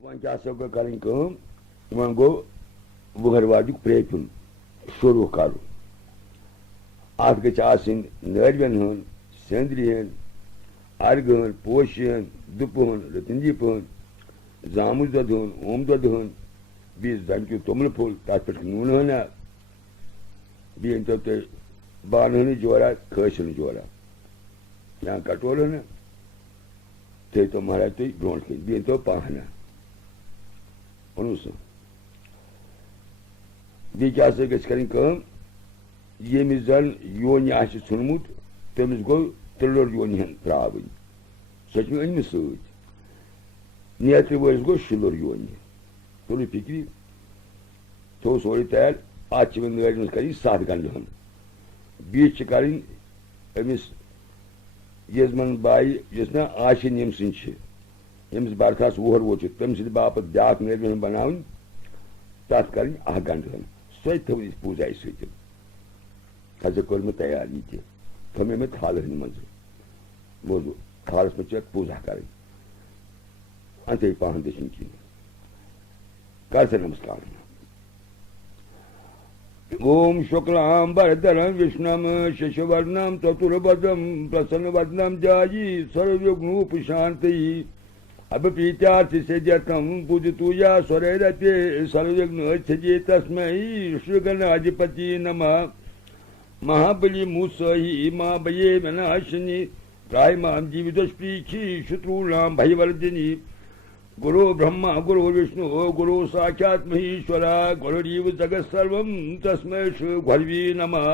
One कर one go वहरवाद प्रेपुन शुरू कर अत गर्वन हन सेंद्रि हन अर्ग हन पोश हन दुप हन रतनदीप हन जामुज दद हन ओम दद हन बी जमक्यू तोमल फुल तथ पे नून हना बी तो तुम बान हन जोरा खसन जोरा या कटोल हना थे तो महाराज तुम ब्रोट कन बी तो पाहना बी क्या यमिस जन योन ुनमुत तमिस गो त्रिलोर योन त्रावन सो अनम सेत्र वलिस गो शिलोर योन तुल फिक्री थो सोरे तैयार अत नर कर 7 गंड बीच करमिस यजमान बाई जिस ना आशिन यम यमिस बरखास वोहर वो तम सद बापत ब्या नर बना तथ कर 1 गंड सो थो पूजा सजा कोर मे तैयार यह थो मे थाल मज बोजो थालस मे पूजा कर अंत पान दशन की कर नमस्कार। ओम शुक्लां वरदरं विष्णुं शशिवर्णं चतुर्भुजं प्रसन्नवदनं ध्यायेत् सर्वविघ्नोपशान्तये अभिप्रीत्यार्थिसिद्ध्यर्थं पूजतूया स्वरैरते सर्वविघ्नोच्छेदे तस्मै श्रीगणाधिपतये नमः। महाबली मूसहि महाभये विनाशिनी त्रायमां जीवितस्पृशि शत्रूणां भयवर्धिनी गुरु ब्रह्मा गुरु विष्णु गुरु साक्षात् महेश्वरा गुरुरीव जगत्सर्वं तस्मै श्री गुरवे नमः।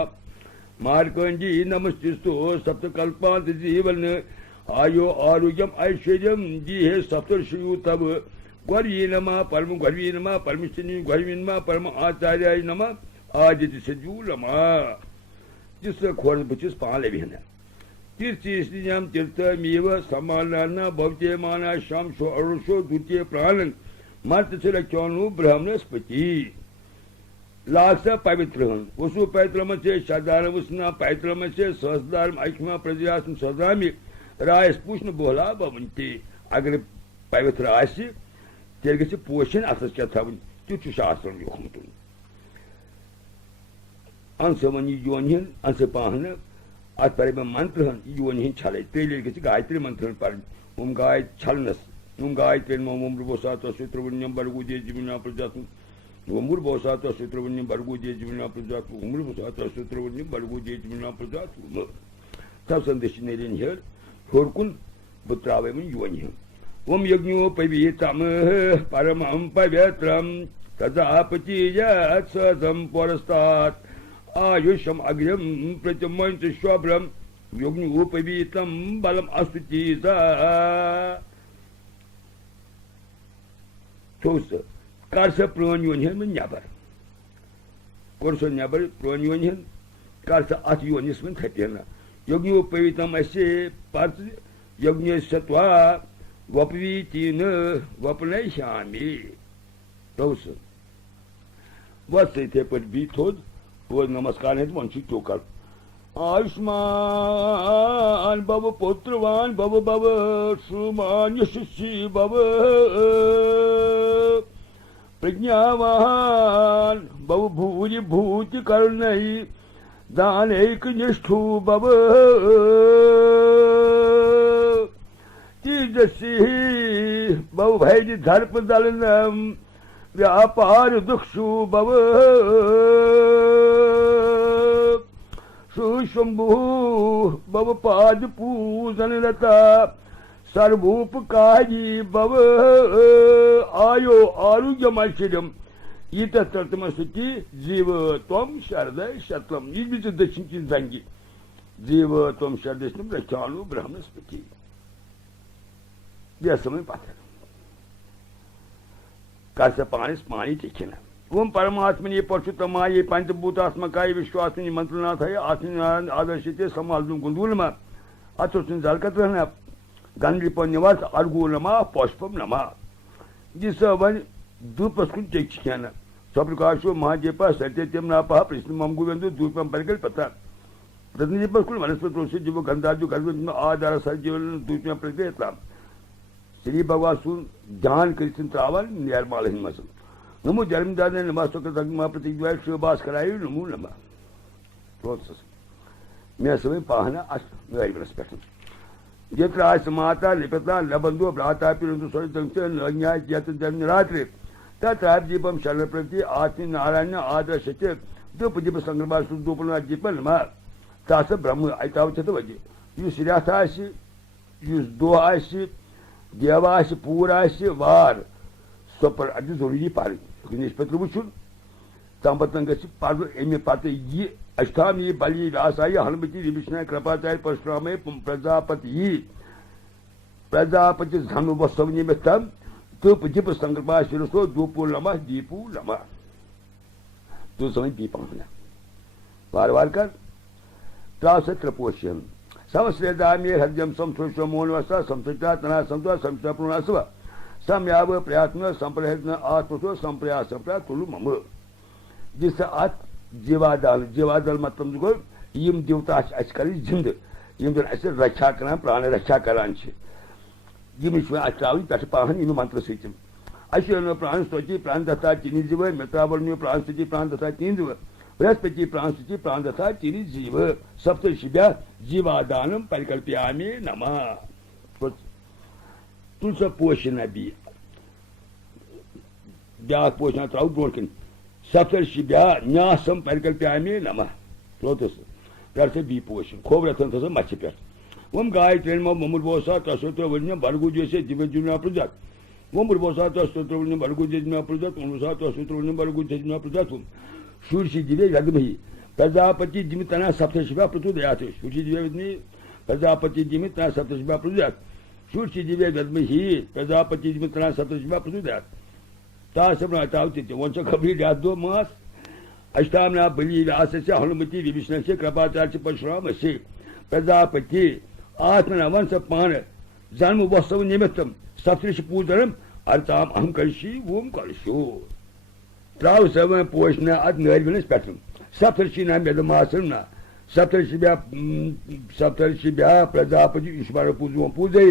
मार्कंडी नमस्तिस्तु सप्तकल्पांत जीवन आयो आरोग्यम ऐश्वर्यम जीहे सप्तर्षियो तब गुरवे नमः परम गुरवे नमः परमेश्वरी गुरवे नमः परम आचार्याय नमः आदित्य सज्जू नमः। जिस खोर बचिस पाले भी है तीर्थम तीर्थमेव समाना भवते माना शमशो अरुषो द्वितीय प्राण मर्तचो ब्रह्मणस्पति लाक्ष पवित्र वसु पैत्रम से शदार वसना पैत्रम से सहस्दार अक्षमा प्रजासम सदामी रायस पूछन बोला भवंती अगर पवित्र आसि तेल गि पोशन अथस क्या थवन तुत शास्त्र लिखमुत अंस वन योन अंस पाहन अत पर मंत्र योन छल तेल गि गायत्री मंत्र पर गाय छलनस गायत्री ओम भोसात सूत्रवण्यम बरगुदे जीवना प्रजात ओमुर भोसात सूत्रवण्यम बरगुदे जीवना प्रजात ओमुर भोसात सूत्रवण्यम बरगुदे जीवना प्रजात तब संदेश नेरिन हेर होरकुन बुत्रावे में योन ओम यज्ञो पवित्रम परमं पवित्रम तदापति यत् सदम परस्तात् आयुषम अग्रम प्रतिमंच स्वभ्रम योग्योपवीतम बलम अस्तुचीजा थोस कर स प्रोन योन में नबर कोर स नबर प्रोन योन कर स अत योनिस में थपेन योग्योपवीतम असे पार्थ यज्ञ सत्वा वपवीतीन वपने शामी थोस वस थे पर भी थोद वो नमस्कार है वन चोकर आयुष्मान भव पुत्रवान भव भव श्रीमान यशस्वी भव प्रज्ञावान भव भूरि भूति कर्णै दानैक निष्ठु भव तेजस्वी भव भैज धर्प दलनम व्यापार दुक्षु भव सुशंभु भव पाद पूजन लता सर्वोपकारी भव आयो आरोग्यम ऐश्वर्यम इत तत्मस्तुति जीव त्वं शरद शतलम ये दक्षिण की जंगी जीव त्वं शरद रचाणु ब्रह्मस्पति यह समय पात्र कर पानी पानी टिखिन ओम परमात्मनि परशुतमाय पंचभूतात्मकाय विश्वासनि मंत्रनाथाय आत्मनारायण आदर्शिते समालुम गुंडूलमा अतुसन जलकत रहना गंधलिप निवास अर्गुलमा पुष्पम नमा जिस वन दूपस्कुन टिखिन स्वप्रकाशो महाजेपा सत्यत्यम नापा प्रश्नमम गुवेंदु दूपम परगल पता प्रतिनिधिपस्कुन वनस्पति जीव गंधाजु गर्भ आधार सजीवन दूपम प्रगेता श्री भगवान सुन ध्यान कर त्रावान निर्माल मज नमो जन्मदान नमा सुखमा प्रतिज्ञा शिवभास कराय नमो नमा मे सब पाहना अस पे यत्र आस माता लिपिता न बंधु भ्राता पिंदु न्याय जन्मरात्रि तत्र दीपम शरण प्रति आत्म नारायण आदर्श दुप दीप संग्रमा दुपना दीप नमा तस ब्रह्म अतावत वजह इस रेत दो देव पूर वार सो पर जरूरी पर निष्पत्र वुन तम पे अमे पे यह अष्टाम यी बलि व्यासाय हनुमति विष्णु कृपाचार्य परशुराम प्रजापति धनुवत्सव निमित्तम तुप जिप संकल्पा शिरसो दूपू लमा दीपू लमा तो समय दीप वार वार कर त्रपोष्यम समश्रेदाम्ये हृदय संस्कृष्य मोहनवसा संस्कृता तना संतो संस्कृत पुनस्व समयाव प्रयात्न संप्रयत्न आत्मसो संप्रयास तुलु मम जिससे आत जीवादल मतलब गो यम देवता कर जिंद यम रक्षा कर प्राण रक्षा करान पे पाहन मंत्र सो प्राण स्तुति प्राण दत्ता चीनी जीव मित्रावल प्राण स्तुति प्राण दत्ता तीन जीव बृहस्पति प्राण स्तुति प्राण दत्ता चीनी जीव सप्तशिव्या जीवादानम परिकल्पयामि नमः तुलस पोषण बी ब्या पोषण त्राव ब्रोकन सप्तर्षिभ्या न्यासम परिकल्पयामि नमः त्रोतस कर बी पोषण खोब रथन थस मच्छ पे वम गायत्री ममुर्वोसा तस्त्र वन्य भर्गु जैसे दिव्य जुना प्रजात वमुर्वोसा तस्त्र वन्य भर्गु जज्ञा प्रजात वमुर्वोसा तस्त्र वन्य भर्गु जज्ञा प्रजात शूर्षि दिव्य यज्ञमहि प्रजापति जिमितना सप्तर्षिभ्या प्रचोदयात् शूर्षि दिव्य प्रजापति जिमितना सप्तर्षिभ्या प्रचोदयात् शूर्षि दिव्य यज्ञमहि प्रजापति जिमितना सप्तर्षिभ्या प्रचोदयात् तावती वंश खबरी दो मास अष्टामना बलि व्यास से हनुमति विष्णु से कृपाचार्य परशुराम से प्रजापति आत्मना वंश पान जन्म वत्सव निमित्तम सप्तऋषि पूजनम अर्ताम अहम करिष्ये ओम करिष्यो त्राव सब पोषण अद नर्विनस पे सप्तऋषि ना मेदमासम ना सप्तऋषिभ्या प्रजापति ईश्वर पूजय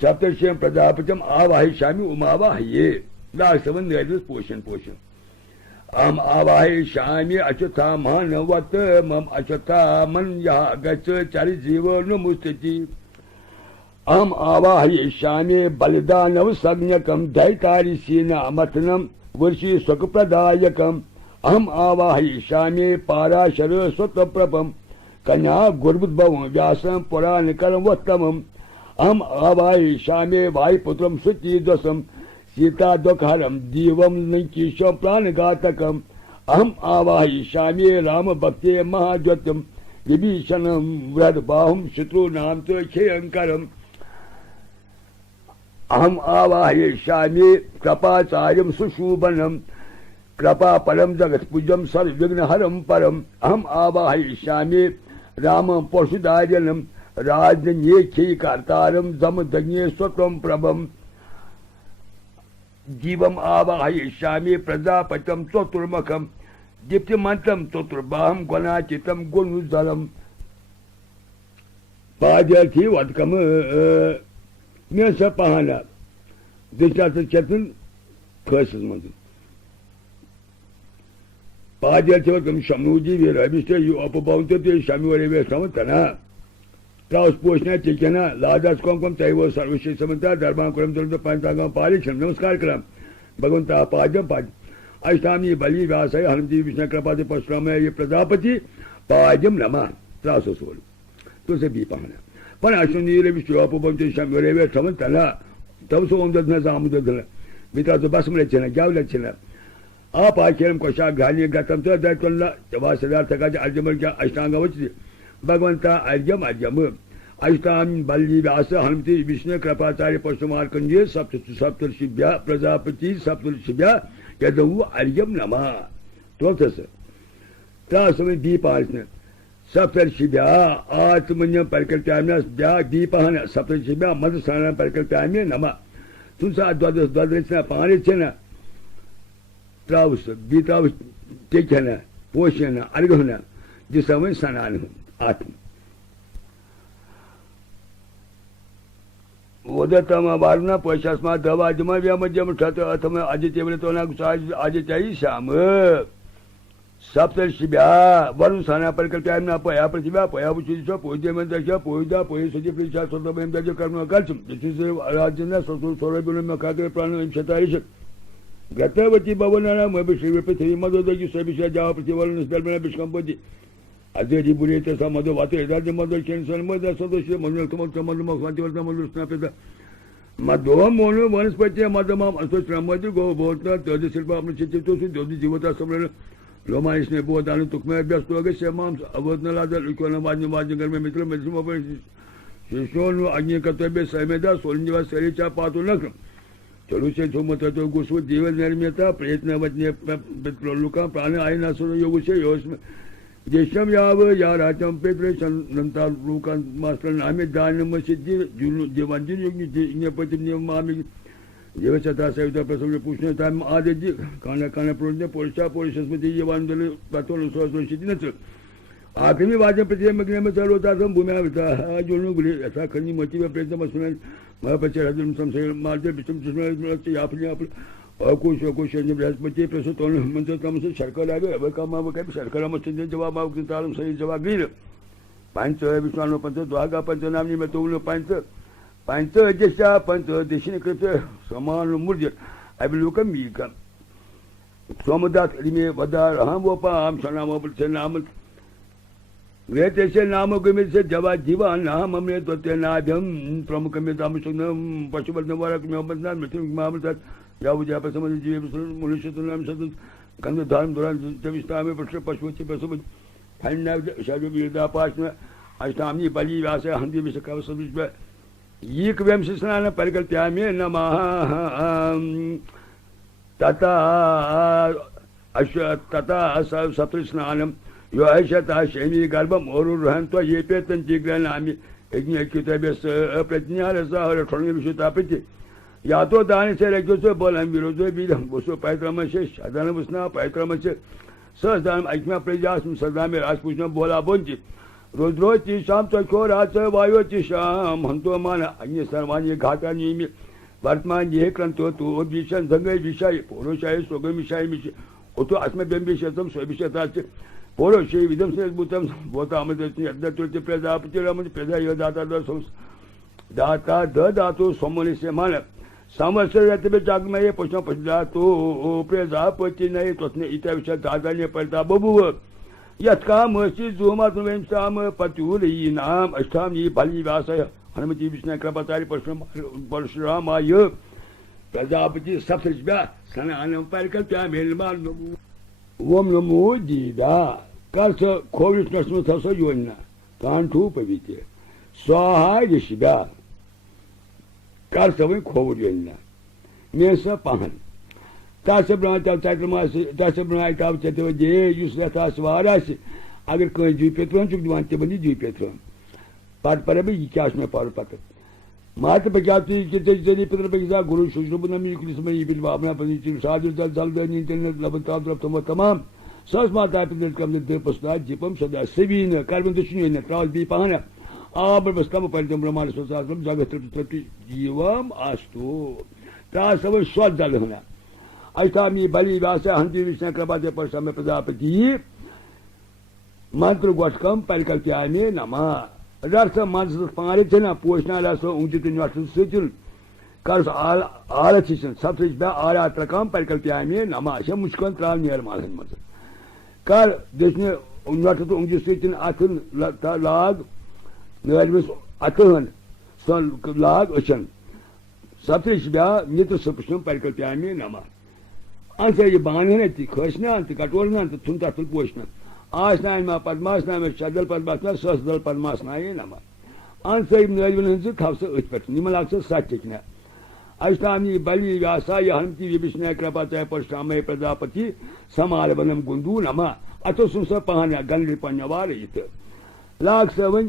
सप्तर्षि प्रजापतिम आवाहिष्यामि उमावाह्ये लासवन नर्विनस पोषण अहम आवाहिष्यामि अच्युतामहनवत मम अच्युतामन यः गच्छ चरि जीव नमुस्तिति अहम आवाहिष्यामि बलिदानव संज्ञकम दैतारिसीन अमथनम वर्षि सुखप्रदायकम अहम आवाहिष्यामि पाराशर स्वतप्रभम कन्या गुरुद्भवं व्यासं पुराणकरवत्तमम् अहम आवाहिष्यामि वायुपुत्रं शुचिद्वसं सीताद्वहरं दीवं नैकीशं प्राणघातकम् अहम आवाहिष्यामि रामभक्ते महाज्योतिं विभीषणं वृद्धबाहुं शत्रूणां च क्षयङ्करम् अहम आवाहिष्यामि कृपाचार्यं सुशोभनं कृपापरं जगत्पूज्यं सर्वविघ्नहरं परम् अहम आवाहिष्यामि रामं परशुदार्यनं राजन्येक्षैकर्तारं दमदज्ञे स्वत्वं प्रभं जीवम आवाहिष्यामि प्रजापतिं चतुर्मुखं दीप्तिमन्तं चतुर्बाहं गुणाचितं गुणोज्ज्वलं पाद्यर्थी वदकम मे स पहाना दिशाचन खसस मज पाद्यर्थी वदकम शमनूजी वीरभिष्ट यु अपभवन्तो ते शमिवरे वेष्टम तना त्राउस पोषण चिकना लादास कोम तैव सर्वश्री समता धर्माकुलम दुर्द पंचांगम पालिक्षण नमस्कार करम भगवंता पाद्यम पाद्य अष्टामी बलि व्यासाय हनुमति विष्णु कृपाचार्य परशुराम ये प्रजापति पाद्यम नमः त्राउस सोल तो से भी पहना पण अश्विनी रे विष्णु अपभवन्तो शमिवरे वेष्टम तना तब सो ओम दधन साम दधन मिता तो बस में लेचना क्या लेचना आप आखेरम कोशा घानी गतम तो दैतल्ला वासदार्थ का अर्जम क्या अष्टांग वचि भगवंता अर्जम अर्जम अष्टाम बलि व्यास हनुमति विष्णु कृपाचार्य परशुमार्कंडे सप्तर्षिभ्या प्रजापति सप्तर्षिभ्या यदु अर्जम नमः त्वथस तासम दीपार्चन सप्तर्षिभ्या आत्मन्यम परिकल्पयामि दीपहन सप्तर्षिभ्या मधुस्नानं परिकल्पयामि नमः तुमसा द्वादश द्वादश पारिचन त्रावस गीतावस टेचन पोषण अर्घन जिसमें स्नान आत्म उदतम वारुणा पश्चास्मा दवाजमा व्यामजम ठत अथम आदित्य वृतोना आदित्य श्याम सप्तर्षिभ्या वरुण स्थाना परिकल्प्याम पया पृथिव्या पया उचित पूज्यम दक्ष पूजा पूय सजी प्रीक्षा स्वतमें दज कर्म कल्चम जिसे राजन ससुर सौरभ्य खाते प्राण शतारिश गतवती भवनाना मभिश्री पृथ्वी मधोदय सभिषा जाव पृथ्वी निष्कल्पना विष्कंपति अजय बुरे तसा मधो वाते राज्य मधो केंसन मध सदस्य मधु समर्थ मधु मखांति वर्त मधु स्नापित मधो मोनो वनस्पति मधमाम असोश्रम मधु गो भोत तज शिल्प अपने चित्तो से ज्योति जीवता समरण लोमानिस ने बहुत अनु तुक में व्यस्त हो गए श्याम अवधन लादर इकोन वाद्य घर में मित्र मित्र पर शिशोन अग्नि कर्तव्य समेदा सोलनिवास शरीचा पातो नक्र चलु से सोमत तो गुसु जीवन निर्मिता प्रयत्न वज्ञ पितृलोका प्राण आयनासुर योग से योस्म देशम याव या राजम पितृ संता लोकान मास्टर नामे दानम सिद्धि जीवन युग पति नियमामि जीव चता सविता प्रसव पूछने टाइम आदि काना काना प्रोज्ञ पोषा पोष संस्कृति जीवन दल पतोल सोसिद्धि न आखिरी वाद्य प्रति मग्न में चलोता सम भूमि विता जोनु गुले ऐसा खनि मति में प्रयत्न मसुन महापचर हदम संशय मार्ग विषम सुन यापने आप अकुश बृहस्पति प्रसुत मंत्र तम से शर्करा अब काम कभी शर्करा मत जवाब तालम सही जवाब गिर पंच विश्वानु पंच द्वागा पंच नामनी में तो पंच पंच जशा पंच दिशिन कृत समान मूर्ज अभिलोकम मीकम सोमदास में वदार हम वो पाम सनाम नाम वेद से नाम गुमित से जवा जीवा नाम हमने तो नाभ्यम प्रमुख में दाम सुनम पशुबल नवरक में बंधन मृत्यु मामल जाऊ जा पर समझ जीव मनुष्य तो नाम सद कंद धर्म दौरान जविस्ता में पशु पशु पशु फैन शाजु विदा पास में अष्टामी बलि व्यास हंदी विषक सब ईक व्यम स्नान परिकल्प्यामि नमः तथा तथा सप्त स्नानम यो ऐशता शैमी गर्भम और रहंतो ये पेतन जिग्रनामि यज्ञ कितबेस प्रज्ञारसह ठोणि विशुता प्रति या तो दान से रज्जो बलम विरोधो विदम वसु पैत्रम से सदन वसना पैत्रम से सहदान ऐक्मा प्रजास्म सदा में राजपूषण बोला बोंचि रुद्रोचि शाम चकोराच वायोचि शाम हंतो मान अन्य सर्वाणी घातानि वर्तमान ये क्रंतो तो विषय संगय विषय पुरुषाय सोगम विषय मिश ओतो अस्म बिंबिशतम स्वविशताच पुरुषे विदम से भूतम बोता अमृत अद्दतुति प्रजापति रमण प्रजा यो दाता दाता द धातु समोनि से मान संवत्सरत में जागमय पुष्ण पश्चातो प्रजापति नहीं तस्ने इता विषय दाता ने पड़ता बबुव यत्कामसि जोमात्मवें साम पत्युली नाम अष्टामी बलि व्यासय हनुमति विष्णु कृपाचार्य परशुरामाय प्रजापति सप्तर्षिभ्यः स्नानं परिकल्प्यामि ओम नमो जीवा कर्ष खोविष् नस्नु थस योजना कांठू पवित्र स्वाहा ऋषिभ्यः कर्ष वही खोवुर योजना में स पहन तास ब्रह्मचार चैत्रमास तास ब्रह्मचार चतुर्जे युस रथा स्वारास अगर कोई जी पेट्रोल चुक दिवान ते बनी जी पेट्रोल पाठ पर भी क्या में पार पक मात प्रख्याति चिते जनी पितर पैसा गुरु सुश्रुबन में युक्ति समय बिल भावना पति साधु दल दल दल इंटरनेट लबता तम तमाम सस माता पितर कम दे पस्ता जीपम सदा सेवीन कर्म दुष्णि ने त्रास भी पहना आब बस्तम परितम ब्रह्मांड स्वशास्त्रम जगत तृप्ति जीवम आस्तु त्रास सब स्वस्थ दल होना अष्टामी बलि व्यास हंति विष्णु कृपाते परशुराम प्रजापति मंत्र गोष्ठकम परिकल्प्यामि नमः रस मंत्र पारे थे पोषणा रस ऊंचित सुचुन कर आल सप्तर्षिभ्यः आरात्रकम परिकल्प्यामि नमः शे मुष्कन त्राव निर्माण मत कर देशने उन्नत ऊंचित सुचुन अथन लाग नरमस अथन सन लाग अचन सप्तर्षिभ्यः नित्र सुपुष्णम परिकल्प्यामि नमः अंसे ये बाने ने खर्चना अंत कटोरना अंत थुनता तुल पोषना आसना में पद्मासना में सदल पद्मासना सदल पद्मासना ये नमः अंसे नरवन से थवस उत्पट निमलाक्ष सत्यना अष्टामी बलि व्यासा हंति विष्णु कृपाचार्य परशुराम प्रजापति समालवनम गुंदू नमः अतो सुस पहना गंध पन्यवार इत लाग सेवन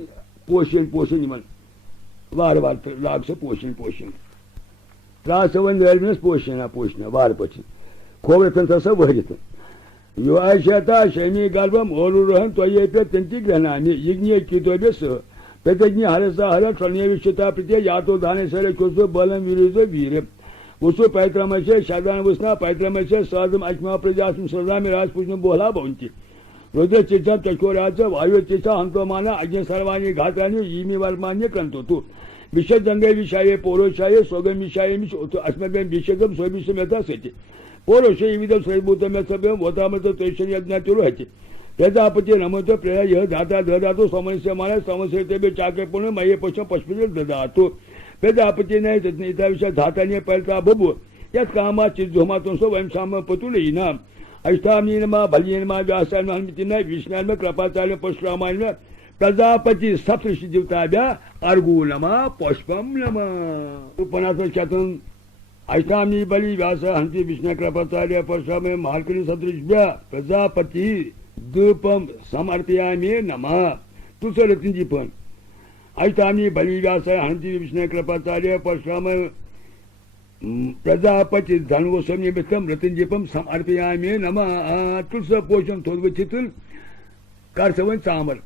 पोषण पोषण निमन वार वार लाग से पोषण पोषण त्रासवन नरवन पोषण पोषण वार पछि खोवरतन तसा वहरित यो आशता शैनी गर्भम और रहन तो ये पे तंति ग्रहणामि यज्ञ कितोबे स Petagni Harasa Hara Tranevishita Pritya Yato Dane Sare Kusu Balam Virizo Vir. Usu Paitramashe, Shadan Vusna, Paitramashe, Sadam Akma Prajasum Sadami Raspushan Bola Bonti. Rudra Chicha Takoraja, Vayu Chicha Antomana, Ajan Sarvani Ghatani, Yimi Varmanya Kantutu. Bishop Dange Vishaye, Poro Shaye, Sogam Vishaye, Asmaben Bishagam, Sobismeta City. Poro Shay with the Srebuta Metabem, Watamata Tation Naturati. Yadapati Namato Prayer, Data, Dadato, Someone Samana, someone said to be Chakapuna, my Potion Hospital, Dadato. Pedapati Night at Nitavisha, Tatania Pelta Bobu. Yet Kama Chizumaton, so and Sama Potulina. I stand in my Balinma, Vasan, Mitina, Vishna, Krapatala, Postramana, Pradapati, Satrish Tabia, Argulama, Pospam Lama, Upanata Chatan. I stand in Bali, Vasa, Hanti, Vishna, Krapatala, Postram, Markin Satrishbia, Pradapati, Dupam, Samarpiami, Nama, two certain Jipon. I stand in Bali, Vasa, Hanti, Vishna, Krapatala, Postram, Prajapati Dhanvosami Betam Ratinjipam Sam Arpiami Nama Tulsa Potion Tolvichitul Karsavan Samar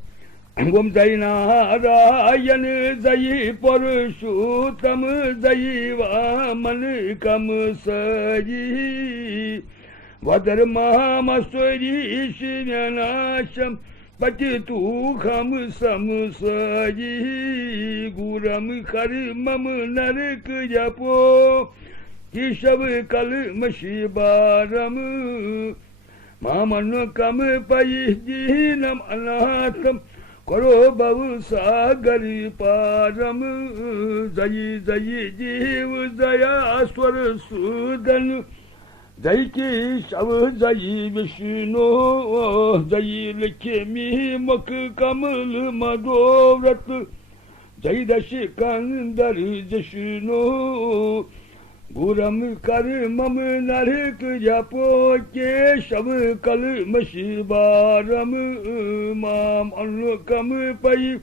Angom Zaina Rayan Zai Porushutam Zaiva Manikam Saji Vadar Mahamasuri Shinyanasham Patitu Kham Samusaji Guram Karimam Narik Japo Kishav Kal Mashibaram Mamanu Kam Payijinam Anatam Koro Babu Sagari Param Zayi Zayi Jiv Zaya Aswar Sudan Zaiki Shav Zayi Vishnu Zayi Lekemi Mak Kamal Madovrat Zayidashi Kandari Jashnu Guram Karimam Narik Japo Keshav Kal Mashibaram Mam Anukam Pai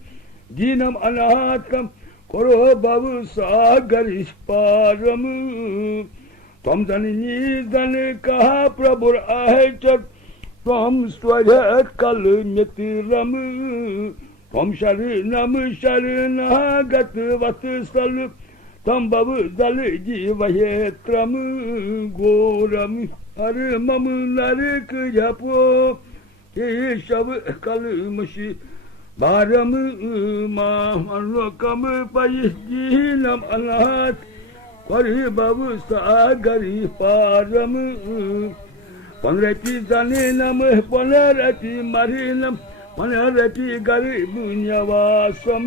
Dinam Anahatam Koro Babu Sagari Param Tom Danini Dan Kaha Prabhur Ahechat Tom Swayat Kal Mitiram Tom Sharinam Sharina Gat Vatisal Tom Babu Daliji Vahetram Goram Harimam Narik Japo Keshav Kal Mashi Baram Ma Anukam Payijinam Anahat Kari Babu Sagari Param Panrati Zaninam Panarati Marinam Panarati Gari Bunyavasam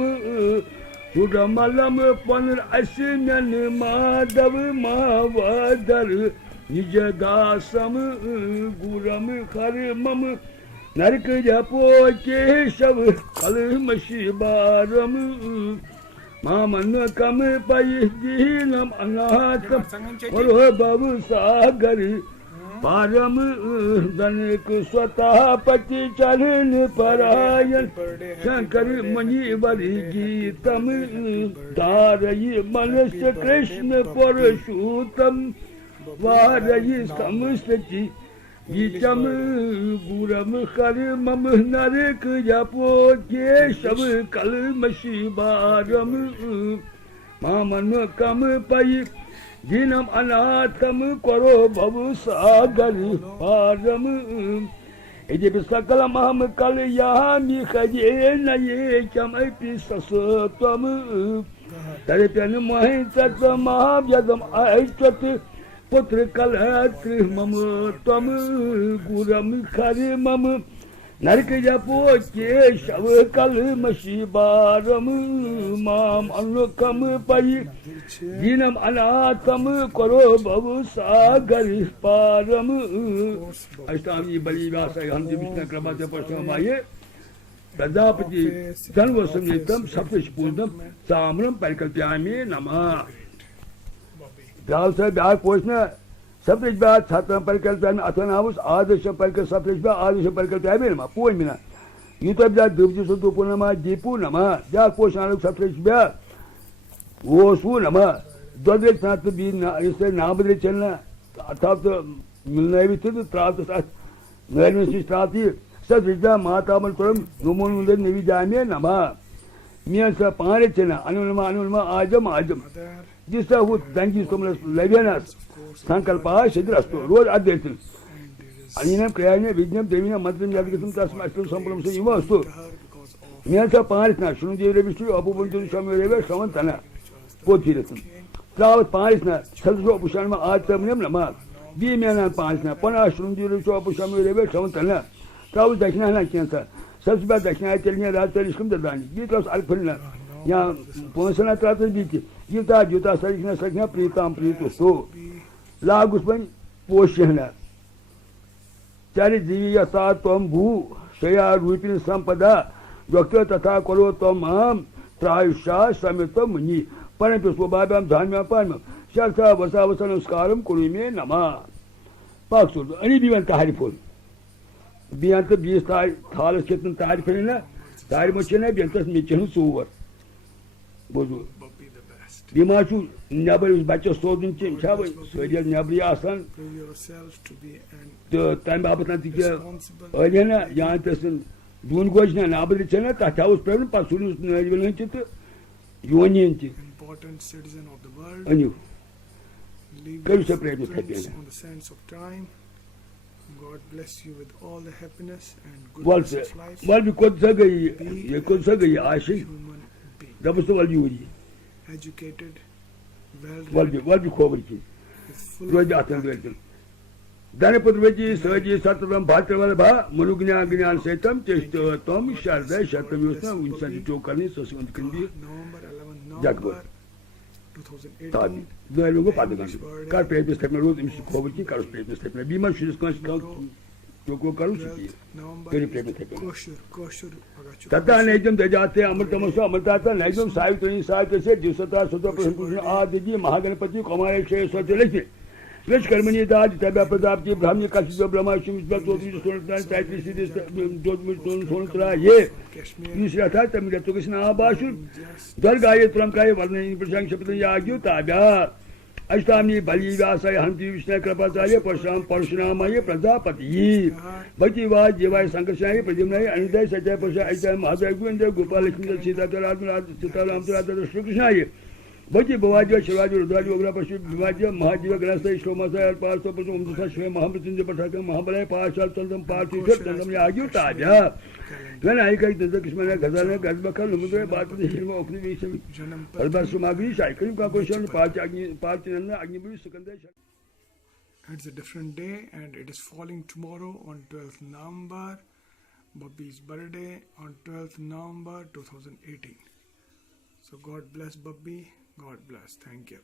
Sudamalam Panar Asinan Madav Mavadar Nijagasam Guram Karimam Narik Japo Keshav Kalimashi Baram Maman Kam Payijinam Anahatam Koro Babu Sagari Param Danik Swata Pati Charin Parayan Shankar Mani Bari Gitam Darayi Manas Krishna Parashutam Varayi Samustati Yitam Guram Karimam Narik Japo Keshav Kal Mashibaram Maman Kam Payi Dinam Anatam Koro Babu Sagari Param Ejibisakala Maham Kali Yahami Khajena Yekam Episasatam Taripian Mahinsat Mahavyadam Aichat Putra Kalatri Mamatam Guram Karimam Narikajapo Keshav Kal Mashibaram Mam Anukam Pai Dinam Anatam Koro Babu Sagari Param Ashtami Balivasa Hamdi Vishna Kramata Pasamaye Pradapati Dhanvasamitam Saptish Pundam Samram Parkalpyami Nama Dalsa Bhar Posna Saptish Bhar Satam Parkalpyami Athanavus Adasha Parkal Saptish Bhar Adasha Parkalpyami Nama Poimina Yutabja Dubji Sutupunama Dipu Nama Dak Poshanuk Saptish Bhar Wosu Nama Dodrik Nat Bin is the Nabri Chena atop the Milnavit Tratus Nervous Strati Satrija Matamal Puram Numun Nevi Nama Miasa Parachana, Anulma Ajam, this would thank you so much, Levianas, Sankalpa, Shedrasto, Road Adventure. Alinam Krayana, Vignam, Devina, Matrim Yagism, Tasmaster, Sampram, you must do. Miasa Parishna, Shundi Revistu, Abu Samuel, Samantana, both Hilton. Travel Parishna, Salzo Pushama, Artam Lama, Biman and Parishna, Pana Shundi, Samuel, Samantana, Travel Dakina Cancer. सबसे बड़ा दक्षिण है चलने रात पर इसको तो दानी ये तो अल्पना यहाँ पहुँचना चाहते बीच जीता जूता सरिकना सरिकना प्रीताम प्रीतो सो लाग उसमें पोषण चारि जीवी यथा तम भू शया रूपिण संपदा डॉक्टर तथा करो तम हम त्रायुषा समित मुनि परंतु स्वभावम धान्य परम शर्ता वसा वसा नमस्कारम कुरु में नमा पाक सुर अनि Bevan तारीफुल Beyond the beast, Thal Chitin Tarifina, Tarimachina, Biantas Michin Suver. Bimachu never is batch sold in Chim Chava, so it is never asan. The time of Atlantic Arena, Yantas, Dungojna, and Abelichana, Tataus present, Pasulus, Union. Important citizen of the world. And you. Live separate on the sands of time. God bless you with all the happiness and goodness of life. Well, because you could say, I see. That was the value. Educated, well, you call it. Then I put Reggie, Sergi, Sataram, Patrava, Murugna, Gnan, Satam, Chester, Tom, Sharda, Shatam, Winston, Joe Carnis, or someone can be November 2018. There you go, Padagan. Car papers, technology, Mr. Kovac, car papers, technology. Be much is constant to go Karusi. Very Kosher. Tata Najam, the Jate, Amatamaso, Amatata, Najam, Sai to inside the set, Jusata, Sota, Adi, Mahaganapati, Komara, Shay, Socialist. Which Karmani Dad, Tabapadapti, Brahmi, Kasu, Brahma, Shimisba, Sontra, ye. You see a time that took us now, Bashu. Dargaya from Kai, Varney, Presanction, Yaguta, Ashtami, Baliva, Sai, Hanti, Snakrapataya, Parshana, Pradapati, Bativa, Jiva, Sankasai, Pradimai, and they said, Item, other Gunda, Gopal, Sita, the Shuksai. Baji Bavaja, Shiraju, Rajograpashi, Vivaja, Mahajiva, Grasa, Shomasa, Pasto, Mohammed in the Pataka, Mahabale, Pasha, Tandam Party, Tandam Yaguta. When I get the Kishmana, Gazana, Gazbaka, Lumudre, Batu, the Hilma of the Vision, Albasumagri, I couldn't question party and Agnibu Secondation. It's a different day and it is falling tomorrow on 12th November. Bobby's birthday on 12th November 2018. So God bless Bobby. God bless. Thank you.